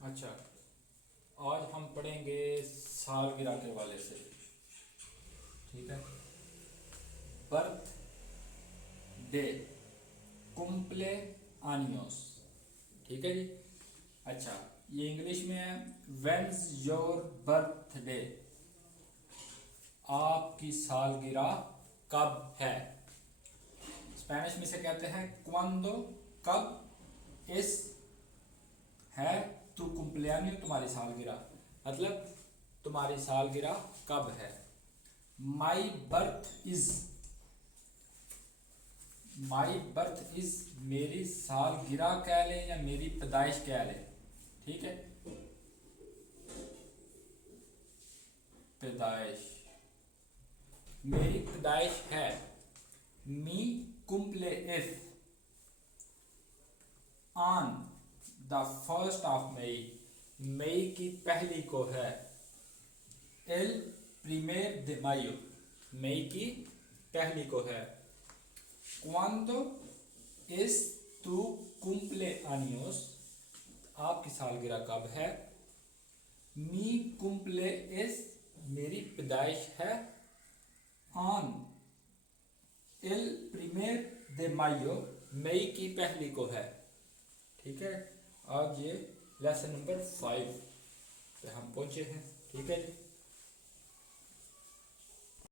अच्छा, आज हम पढ़ेंगे सालगिरह के हवाले से। ठीक है। बर्थ डे, कुम्प्ले आनियोस। ठीक है जी। अच्छा, ये इंग्लिश में है व्हेन्स योर बर्थडे, आपकी सालगिरह कब है। स्पेनिश में से कहते हैं क्वांडो, कब। इस है तू कुम्प्लेआनियो, तुम्हारी सालगिरह, मतलब तुम्हारी सालगिरह कब है। My birth is, my birth is मेरी सालगिरह कह ले या मेरी पैदाइश कह ले। ठीक है, पैदाइश, मेरी पैदाइश है। मी कुम्प्ले is on the first of May, मई की पहली को है। एल प्रीमेर de mayo, मई की पहली को है। Cuando es tu cumpleaños, आपकी सालगिरह कब है। मी कुम्प्ले इस, मेरी पैदाइश है। ऑन एल प्रीमेर de mayo, मई की पहली को है। ठीक है, आज ये लेसन नंबर 5 पे हम पहुंचे हैं। ठीक है जी।